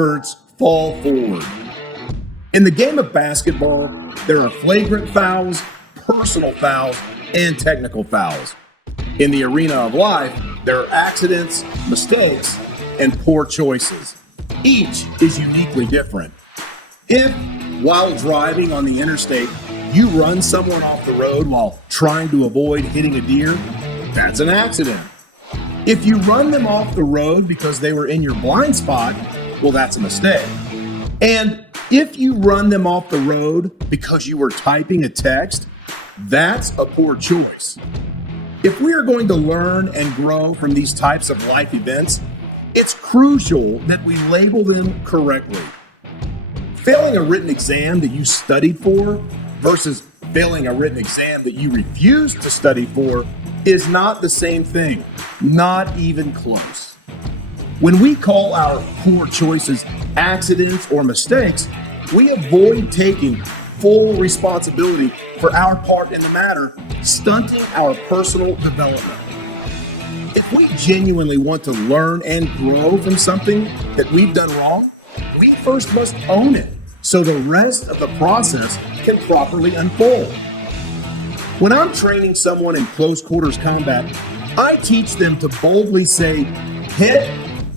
experts fall forward. In the game of basketball, there are flagrant fouls, personal fouls, and technical fouls. In the arena of life, there are accidents, mistakes, and poor choices. Each is uniquely different. If, while driving on the interstate, you run someone off the road while trying to avoid hitting a deer, that's an accident. If you run them off the road because they were in your blind spot, well, that's a mistake. And if you run them off the road because you were typing a text, that's a poor choice. If we are going to learn and grow from these types of life events, it's crucial that we label them correctly. Failing a written exam that you studied for versus failing a written exam that you refused to study for is not the same thing, not even close. When we call our poor choices accidents or mistakes, we avoid taking full responsibility for our part in the matter, stunting our personal development. If we genuinely want to learn and grow from something that we've done wrong, we first must own it so the rest of the process can properly unfold. When I'm training someone in close quarters combat, I teach them to boldly say, hit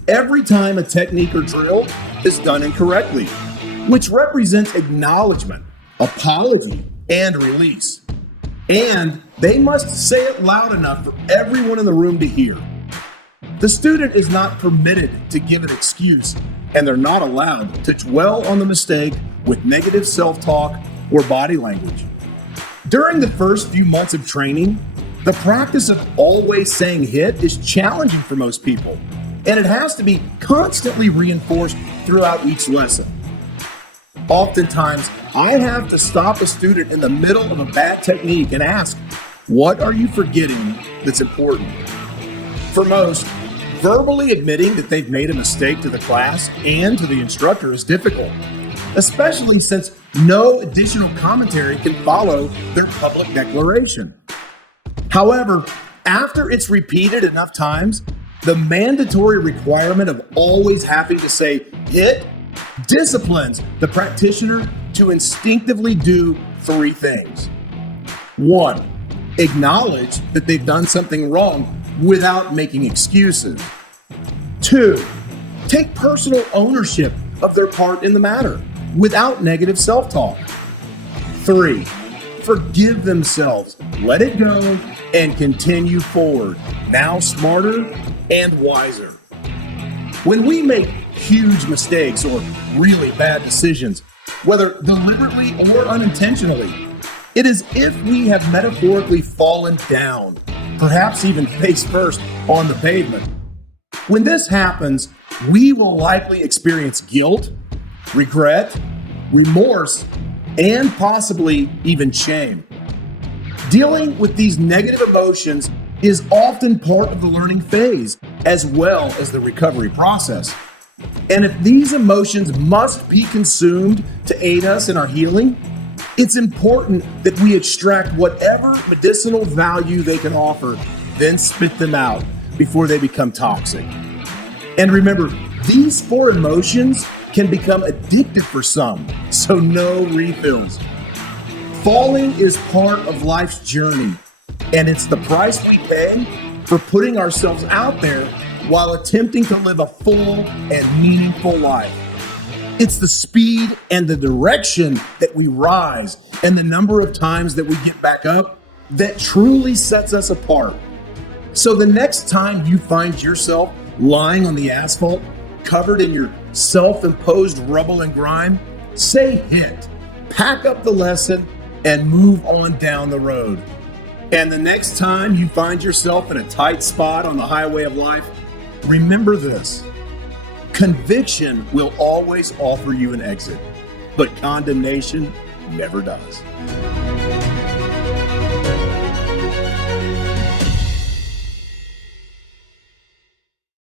every time a technique or drill is done incorrectly, which represents acknowledgement, apology, and release. And they must say it loud enough for everyone in the room to hear. The student is not permitted to give an excuse, and they're not allowed to dwell on the mistake with negative self-talk or body language. During the first few months of training, the practice of always saying hit is challenging for most people, and it has to be constantly reinforced throughout each lesson. Oftentimes, I have to stop a student in the middle of a bad technique and ask, what are you forgetting that's important? For most, verbally admitting that they've made a mistake to the class and to the instructor is difficult, especially since no additional commentary can follow their public declaration. However, after it's repeated enough times, the mandatory requirement of always having to say hit disciplines the practitioner to instinctively do three things. 1, acknowledge that they've done something wrong without making excuses. 2, take personal ownership of their part in the matter without negative self-talk. 3, forgive themselves, let it go, and continue forward, now smarter and wiser. When we make huge mistakes or really bad decisions, whether deliberately or unintentionally, it is if we have metaphorically fallen down, perhaps even face first on the pavement. When this happens, we will likely experience guilt, regret, remorse, and possibly even shame. Dealing with these negative emotions is often part of the learning phase as well as the recovery process. And if these emotions must be consumed to aid us in our healing, it's important that we extract whatever medicinal value they can offer, then spit them out before they become toxic. And remember, these 4 emotions can become addictive for some, so no refills. Falling is part of life's journey, and it's the price we pay for putting ourselves out there while attempting to live a full and meaningful life. It's the speed and the direction that we rise and the number of times that we get back up that truly sets us apart. So the next time you find yourself lying on the asphalt, covered in your self-imposed rubble and grime, say hit, pack up the lesson, and move on down the road. And the next time you find yourself in a tight spot on the highway of life, remember this: conviction will always offer you an exit, but condemnation never does.